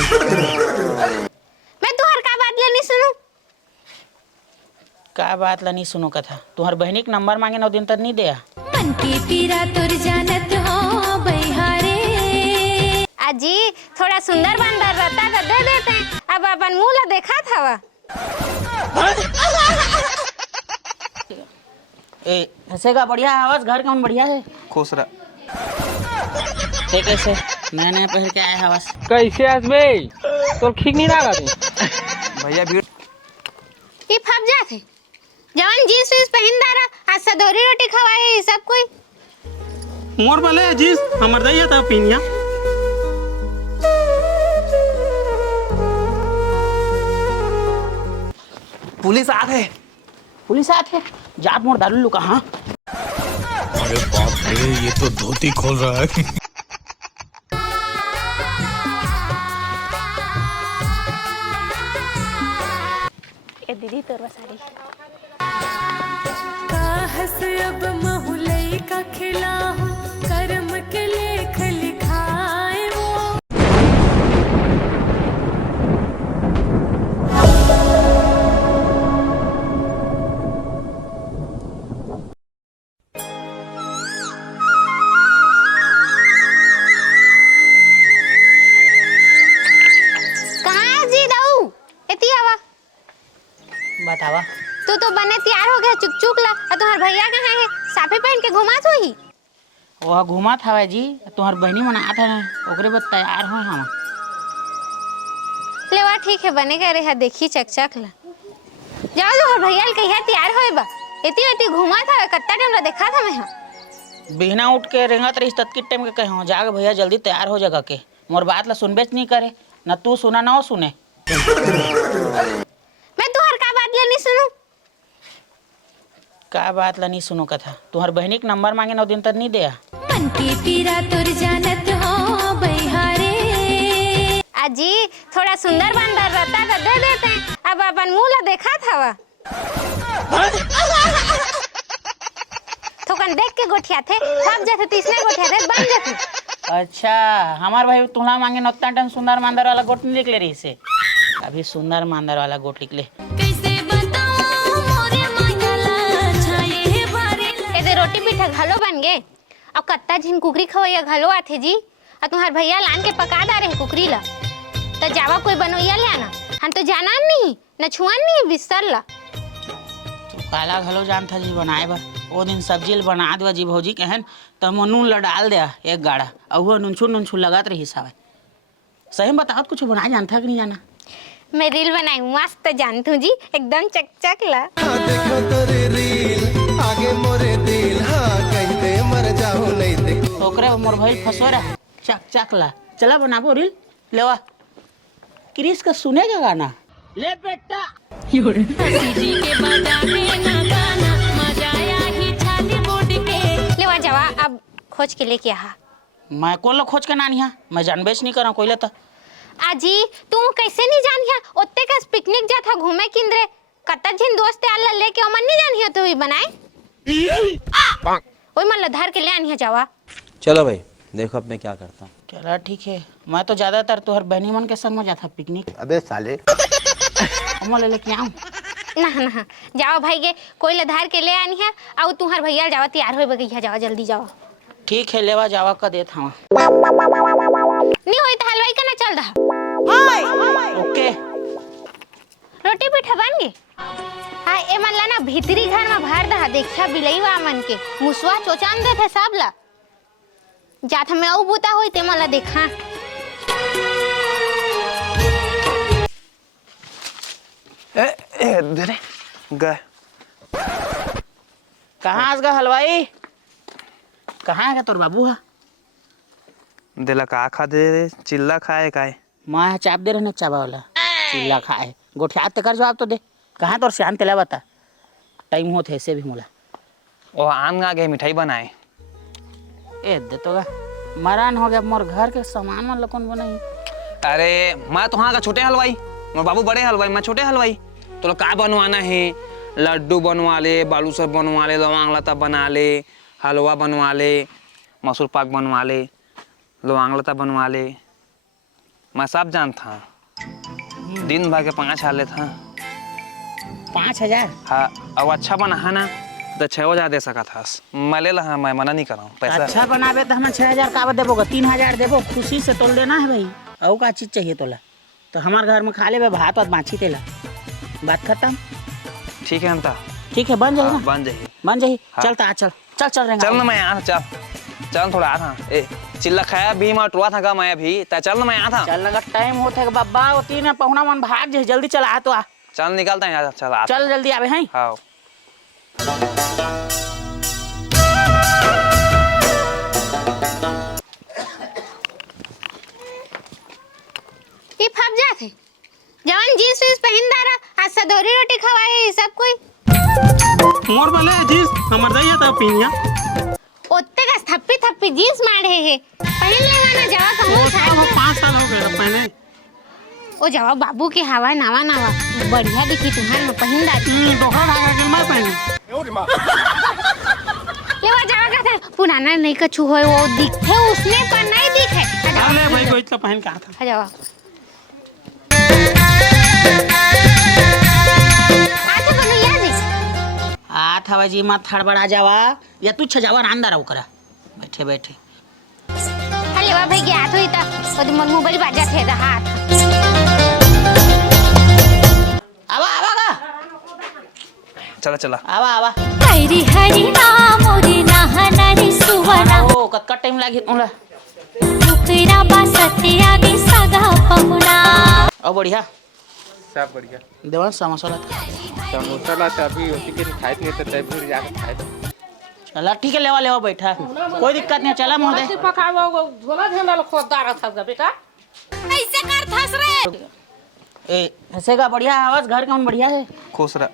मैं तुहर का बात ले नहीं सुनू। का बात ला नहीं सुनो कथा। तुम्हार बहनी के नंबर मांगे 9 दिन तक नहीं दिया। मन की पीरा तुर जानत हो बहिहारे। अजी थोड़ा सुंदर बंदर रहता तो दे देते, अब अपन मुंह ला देखा था। ए ऐसे का बढ़िया आवाज, घर कौन बढ़िया है। खुश रह। ते कैसे नया नया पहन के आया आवाज कैसे हंसबे तो ठीक नहीं लगा भैया भीड़ ये फप जाते जवान जींस वींस पहन दारा, आज सदोरी रोटी खवाए सब कोई। मोर वाले जींस हमर दैया था पिनिया। पुलिस आ गए। पुलिस आते है जात मोर दारू लुका। हाँ अरे बाप रे, ये तो धोती खोल रहा है। ए दीदी तोर साड़ी काहस अब महुलई का खिला हो, कर्म के लेख लिखाए वो। कहाँ जी दाऊ एती आवा। बतावा। तू तो बने तैयार हो गया चुक चुक ला। और तुम्हार भैया कहाँ है? साफे पहन के घुमा तो ही वह घुमा था जी। तुम्हार बहनी मन आत है ना, ओकरे बाद तैयार हो हम। ले वा ठीक है बने करे है, देखी चक ला। जाओ जो भैया कहिया तैयार होए बा। एती एती घुमा था, कत्ता टाइम ला देखा था मैं। हाँ बिना उठ के रेंगत रही तत के टाइम के कहो जाग भैया जल्दी तैयार हो जगह के। मोर बात ला सुनबेच नहीं करे, न तू सुना ना सुने। मैं तुहर का बात ले नहीं सुनू। का बात ला नहीं सुनो कथा। तुम्हार बहनी के नंबर मांगे 9 दिन तक नहीं दिया। मन की पीरा तुर जानत हो बहिहारे। अजी थोड़ा सुंदर बंदर रहता तो दे देते, अब अपन मुंह ला देखा था। थोकन देख के गोठिया थे फप जाते, तीसरे गोठिया थे बन जाते। अच्छा हमार भाई तुला मांगे नोत्ता टन सुंदर मांदर वाला गोट नहीं निकले रही से। अभी सुंदर मांदर वाला गोट निकले। कैसे बताऊं मोरे मांगला छाये बारे। ऐसे रोटी पीठा घलो बन गए। अब कत्ता झिन कुकरी खवैया घलो आथे जी। और तुम्हार भैया लान के पका दा रहे कुकरी ला, तो जावा कोई बनोइया ले आना। हम तो जाना नहीं न छुआन नहीं बिस्तर ला। तो काला घलो जान था जी बनाए बर। वो दिन सब्जी ल बना दवा जी भौजी कहन तो नून ला डाल दिया एक गाड़ा, और वो नुनछू लगत रही सावे। सही में बताओ कुछ बनाए जानता कि नहीं जाना। मैं रील बनाई मस्त जानती हूँ जी, एकदम चक ला। देखो तोरे रील आगे मोरे दिल, हाँ कहते मर जाओ नहीं देखो। ओकरे मोर भाई फसो रहा चक ला। चला बनाबो रील लेवा। क्रिस का सुनेगा गाना ले बेटा। जी के बादामे ना गाना मजा आया ही छाली बोट के। लेवा जावा अब खोज के लेके आ। मैं कोलो खोज के नानी है, मैं जानबेच नहीं करा कोई लेता। आजी तुम कैसे नहीं जानिया? ओत्ते का पिकनिक जा था घूमे किंद्रे, कत्ता झिन दोस्त आला लेके अमन नहीं जानिया तो ही बनाए। ओए मन लधार के ले आनिया जावा। चलो भाई देखो अब मैं क्या करता हूँ। चला ठीक है। मैं तो ज्यादातर तुहर बहनी मन के संग में जाता पिकनिक। अबे साले हम लेके आऊं ना जाओ भाई के कोई लधार के ले आनी है। और तुम्हार भैया जावा तैयार होए बगैया जावा जल्दी जाओ। ठीक है लेवा जावा का देत हूं। नहीं होई तो हलवाई का ना चल रहा। ओके रोटी पीठा बन गई। हाँ ए मन ला ना भीतरी घर में भर दहा, देखा बिलई वा मन के मुसवा चोचान दे थे सब ला। जात में औ बूता होई ते मला देखा। दे गए। कहाँ आज गा हलवाई? कहाँ है तोर बाबू है? दिला का खा दे चिल्ला खाए काए। मैं चाप दे रहने चाबा वाला चिल्ला खाए गोठिया ते कर जवाब तो दे। कहाँ तोर शान तेला बता टाइम होते ऐसे भी मोला। ओ आन आ गए मिठाई बनाए। ए दे तो गा मरान हो गया मोर घर के सामान मन कौन बनाई। अरे मैं तो वहाँ का छोटे हलवाई, मोर बाबू बड़े हलवाई, मैं छोटे हलवाई। तो का बनवाना है? लड्डू बनवा ले, बालू सब बनवा ले, लौंग लता बना ले, हलवा बनवा ले, मसूर पाक बनवा ले, लौंग लता बनवा ले। मैं सब जानता दिन भर के 5 हाल लेता 5,000 हाँ अब अच्छा बना है ना तो 6,000 दे सका था मैं ले ला मैं मना नहीं कर रहा हूँ पैसा अच्छा बनाबे तो हमें 6,000 का देबो 3,000 देबो खुशी से तोल देना है भाई और का चीज चाहिए तोला तो हमारे घर में खा ले भात और बाछी तेला बात खत्म ठीक है अंता ठीक है बन जाएगा बन जाइए बन जाइए हाँ। चलता आ चल चल चल रहेंगे चल ना मैं यहाँ था चल थोड़ा आता ए चिल्ला खाया भी मैं टुआ था का मैं अभी चल ना मैं यहाँ था चलने का टाइम होता है बाबा वो तीन पहुना मन भाग जाए जल्दी चला तो आ चल निकलता है यहाँ चल चल जल्दी आवे हैं हाँ ये फप जाते जवान जींस वींस पहन दारा आज सदोरी रोटी खवाए सब कोई मोर बले जीस हमर दैया था पिनिया ओत्ते का थप्पी थप्पी जींस मारे है पहन लेगा ना जवा कहूँ वो 5 साल हो गए पहने ओ जवा बाबू के हवा नावा नावा बढ़िया दिखी तुम्हारे में पहन दाती दोहरा ढाका के मैं पहने लेवा जवा कहते पुराना नहीं कछु होए वो दिखे उसने पर नहीं दिखे अरे भाई कोई तो पहन के आता आ जावा आते बनैया जी आ था जी मत हड़बड़ा जावा या तू छजावा अंदर आओ करा बैठे बैठे अरे वाह भाई गया तो इता वो मन मोबाइल बाजा थे हाथ आवा आवा का चला चला आवा आवा हरी हरी मोरी नहनरी सुवना ओ कतका टाइम लागी तुला मुकरा बासते आगे सगा पहुना ओ बढ़िया सब बढ़िया देवा समोसा समोसा ला अभी उसी के खाए थे तो ड्राइवर जाकर खाए चला ठीक है लेवा लेवा बैठा कोई दिक्कत नहीं चला महोदय पकाओ झोला झंडा खोदार था बेटा ऐसे कर फंस रे ए हंसेगा बढ़िया आवाज घर कौन बढ़िया है खुश रह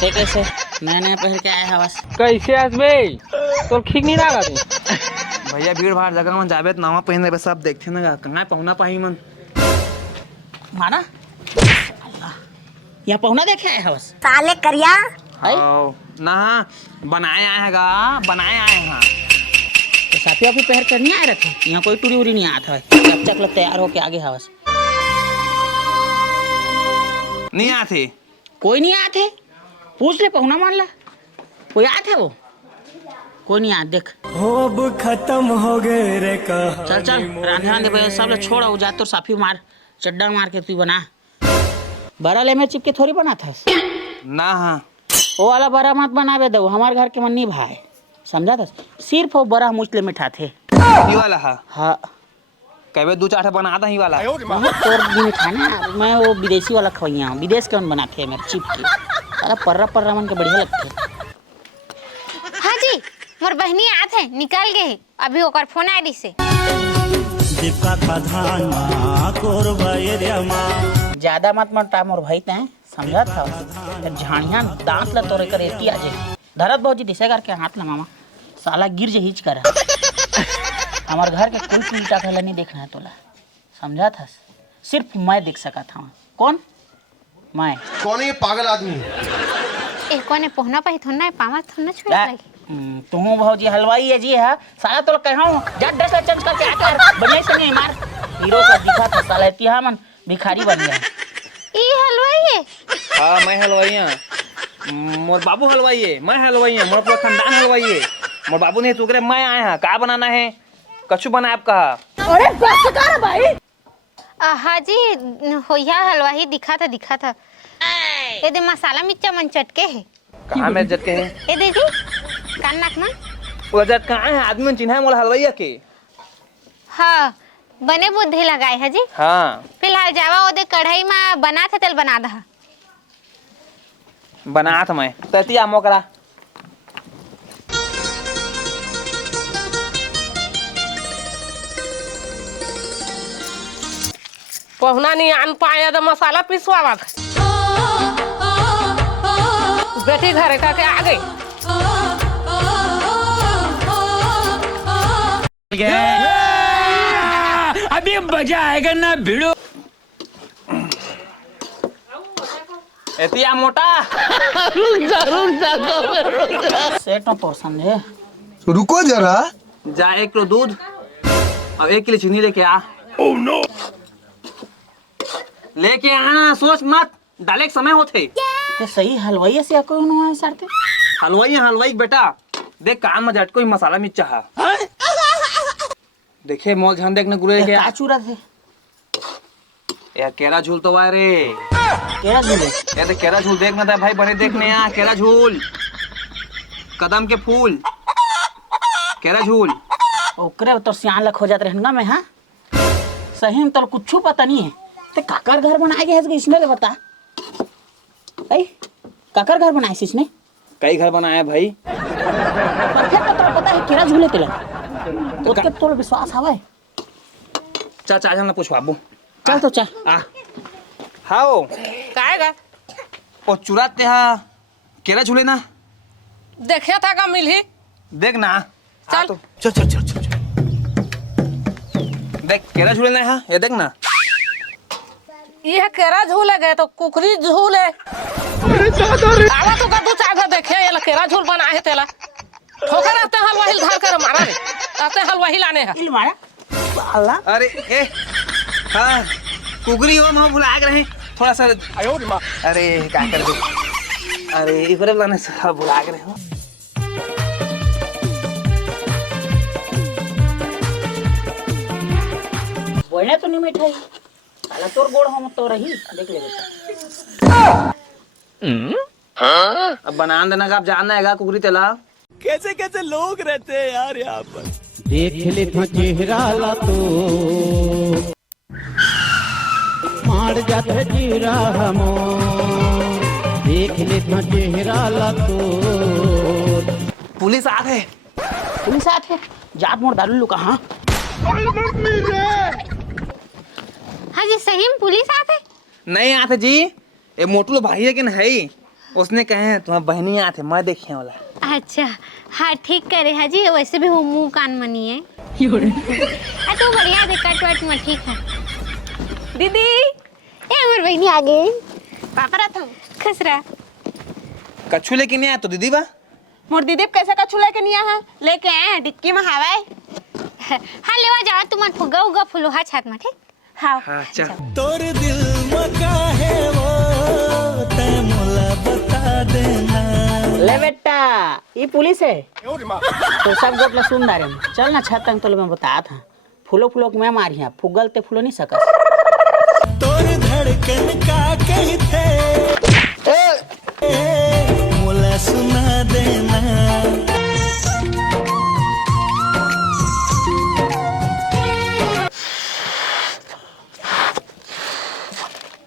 ते कैसे नया नया पहन के आया आवाज कैसे आसबे तो ठीक नहीं लगा थे भैया भीड़ भाड़ जगह में जाबे नवा पहने बस सब देखते ना कहाँ पहुना पाही मन माना यहाँ पहुना देखे आया आवाज साले करिया ना बनाए आए हैं बनाए आए हैं तो साफी वाफी पहन कर नहीं आए रखे यहाँ कोई टूरी उरी नहीं आता है चक चक लोग तैयार होके आगे हवस नहीं आते कोई नहीं आते पूछ ले पहुना मान ला कोई आते वो कोई नहीं आते देख अब खत्म हो गए रे कहा चल चल रांधे रांधे भैया सब लोग छोड़ जा तो साफी मार चड्डा मार के तू बना बड़ा ले में चिपके थोड़ी बना था ना हाँ वो वाला बड़ा मत बनावे दो हमारे घर के मन नहीं भाई समझा था सिर्फ वो बड़ा मुझले मिठा थे ये वाला हाँ हाँ कभी 2-4 बनाता ही वाला तोर भी मिठा ना मैं वो विदेशी वाला खवैया हूँ विदेश के मन बनाते हैं मेरे चिप के सारा पर्रा मन के बढ़िया लगते हैं हाँ जी मोर बहनी आत है निकल गए अभी ओकर फोन आईडी से ज्यादा मत मटा मोर भाई ते समझा था झाड़िया दांत ला तोरे कर एती आजे धरत बहुत जी दिशा करके हाथ ला मामा साला गिर जे हिच कर हमारे घर के कोई उल्टा कहला नहीं देखना है तोला समझा था सिर्फ मैं देख सका था कौन मैं कौन है ये पागल आदमी ए कोने पहुना पाई थोना पावा थोना छुआ लगी तू भौजी हलवाई है जी है साला तो कह जा ड्रेस चेंज करके आकर बढ़िया से नहीं मार हीरो का दिखा था साला इतिहा मन भिखारी बन गया ई हलवाई है हाँ मैं हलवाई हूँ मोर बाबू हलवाई है मैं हलवाई हूँ मोर पूरा खानदान हलवाई है मोर बाबू ने चुकरे मैं आए हैं क्या बनाना है कछु बना आप कहा अरे बस कर भाई हाँ जी होया हलवाई दिखा था ये दे मसाला मिर्चा मन चटके है कहाँ में इज्जत के है ये दे जी कान नाक में वो इज्जत कहाँ है आदमी चिन्हा है मोर हलवाई के हाँ बने बुद्धि लगाए है जी हाँ फिलहाल जावा ओदे कढ़ाई में बना था तेल बना दहा बना था मैं तती आमो करा पहुना नहीं आन पाया तो मसाला पिसवा बेटी घर का के आ गई अभी मजा आएगा ना भिड़ो एतिया मोटा सेठ तो समझे रुको जरा जा 1 किलो दूध और 1 किलो चीनी लेके आ लेके आना, सोच मत, डाले समय होते। ते सही हलवाई से कौन हुआ है सरते? हलवाई बेटा, देख कान में झटको ही मसाला मिर्चा है। देखे मोल ध्यान देखने गुरु के का चूरा थे? यार केरा झूल तो वाह रे, केरा झूले? यार तो केरा झूल देखना था भाई, बने देखने यहाँ केरा झूल, कदम के फूल, केरा झूल। ओकरे तो सियान लख हो जाते रहना मैं। हाँ सही में तो कुछ पता नहीं है। ते काकर घर बनाए गए इसने ले बता। ऐ काकर घर बनाए इसने? कई घर बनाया भाई। परफेक्ट तो पता है केरा झूले तेला। तो के तोर विश्वास हवे? चाचा आज हम पूछ बाबू। चल तो चल। आ हाओ काहेगा ओ चुराते हा केरा झूले ना, देखिया था का मिली। देख ना। चल। चल चल चल चल देख केरा झूले ना है, ये देख ना। ये केरा झूले गए तो कुकरी झूले। आवा तो का दो चार देखे ये केरा झूल बना है तेला। ठोकर आते हलवाई धार कर मारा रे, आते हलवाई लाने है। इल मारा अल्लाह। अरे ए हाँ कुकरी हो मां भुला रहे थोड़ा सा। अरे क्या कर दो, अरे इधर लाने से भुला रहे हो। बोलने तो नहीं मिठाई साला तोर गोड़ हम तो रही देख ले बेटा। अब बना देना का आप जानना है कुकरी तेला। कैसे कैसे लोग रहते हैं यार यहाँ पर। देख ले था चेहरा ला तो मार जात जीरा हमो, देख ले था चेहरा ला तो। पुलिस आ गए। पुलिस आते है जात मोर दारू लुका। हाँ हाँ जी सही में पुलिस आते? नहीं आते जी, ये मोटू भाई है कि नहीं, उसने कहे तुम्हारे बहनी आते, मैं देखिए वाला। अच्छा हाँ ठीक करे हाँ जी, वैसे भी वो मुंह कान मनी है। तो बढ़िया दे कट वट में ठीक है। दीदी ए मेरी बहनी आ गई। पापा रहा था खुश रहा। कच्छू लेके नहीं आया तो दीदी बा। मोर दीदी कैसे का छुले के नहीं है लेके आए डिक्की में हवाए। हाँ लेवा जाओ तुम फुग्गा उगा फुलोहा छात में ठीक। हाँ हाँ चल। तोर दिल मका है वो ते मोला बता देना। ले बेटा ये पुलिस है तो सब गोट ला सुन दारे में। चल ना छत तक तो मैं बता था फूलो फूलो मैं मारी है फुगल ते फूलो नहीं सकस। तोर धड़कन का कहते मोला सुना देना।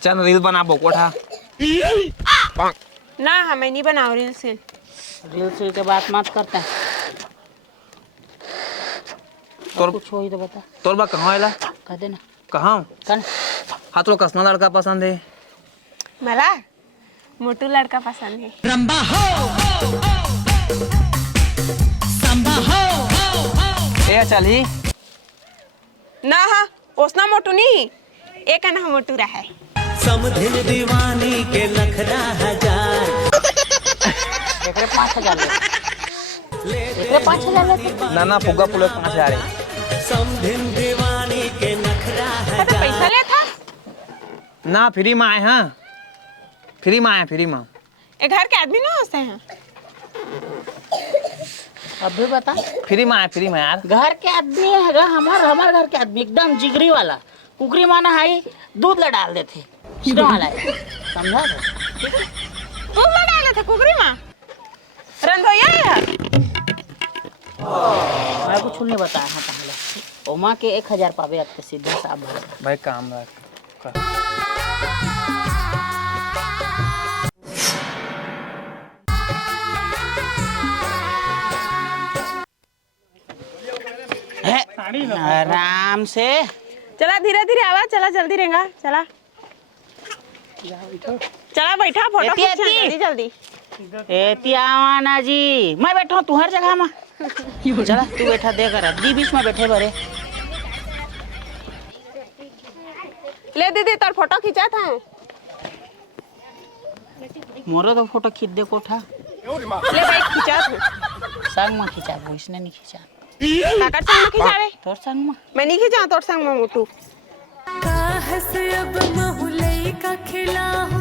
चल रील बना बोकोठा। ना हमें नहीं बनाओ रील से। रील से के बात मत करते हैं। तोर कुछ हो ही तो बता। तोर बा कहाँ आयला? कह देना कहाँ? कन हाँ तो कसना लड़का पसंद है? मला मोटू लड़का पसंद है। रंबा हो संबा हो। ए चल ही ना हाँ ओसना मोटू नहीं, एक ना मोटू रहा है। समधिन दीवानी के लखना हजार। एकरे 5000 ले एकरे 5000 ले ना ना फुग्गा फुलो 5000 है। समधिन दीवानी के नखरा तो पैसा ले था ना फ्री में आए। हाँ फ्री में आए, फ्री में। ये घर के आदमी ना होते हैं। अब भी बता। फ्री में आए, फ्री में यार। घर के आदमी है हमार घर के आदमी एकदम जिगरी वाला। कुकरी माना है दूध ला डाल देते किसने वाला है समझा दो। तू लगा ले थे कुकरी माँ रंधोया है। मैं कुछ नहीं बताया हाँ पहले ओमा के 1000 पावे आपके सीधा साहब भर भाई काम रख। आराम से चला धीरे धीरे आवा, चला जल्दी रहेगा। चला चला बैठा फोटो खींचा जल्दी जल्दी। एतियावाना जी मैं बैठा हूँ तू हर जगह में। चला तू बैठा दे कर दी बीच में बैठे बरे। ले दीदी तार फोटो खींचा था। मोरो तो फोटो खींच दे कोठा ले भाई खींचा था। संग में खींचा वो इसने नहीं खींचा। काकर संग में खींचा रे? तोर संग में मैं नहीं खींचा तोर संग में मोटू। काहस अब महुलई का खिला हो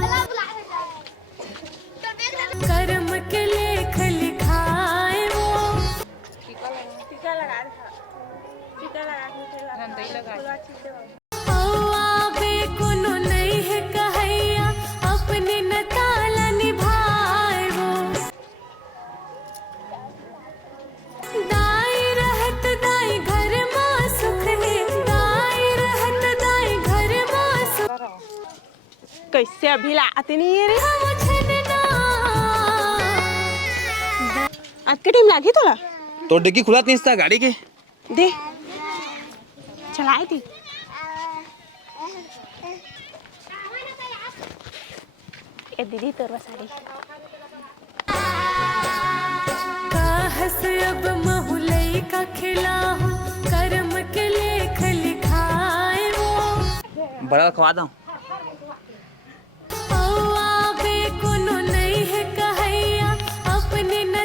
कर्म के लेख लिखाए वो आवे कोनो नहीं है कहैया अपने न ताला निभाए वो दाई रहत दाई घर मां सुख है दाई रहत दाई घर मां सुख कैसे अभी लाते नहीं रे आज के टाइम लागी तोला तो डिग्गी खुला नहीं था गाड़ी के दे चलाए थी ए दीदी तोर साड़ी काहस अब महुलई का खिला हो कर्म के लेख लिखाए वो बड़ा खवा दो आवे कोनो नहीं है कहैया अपने न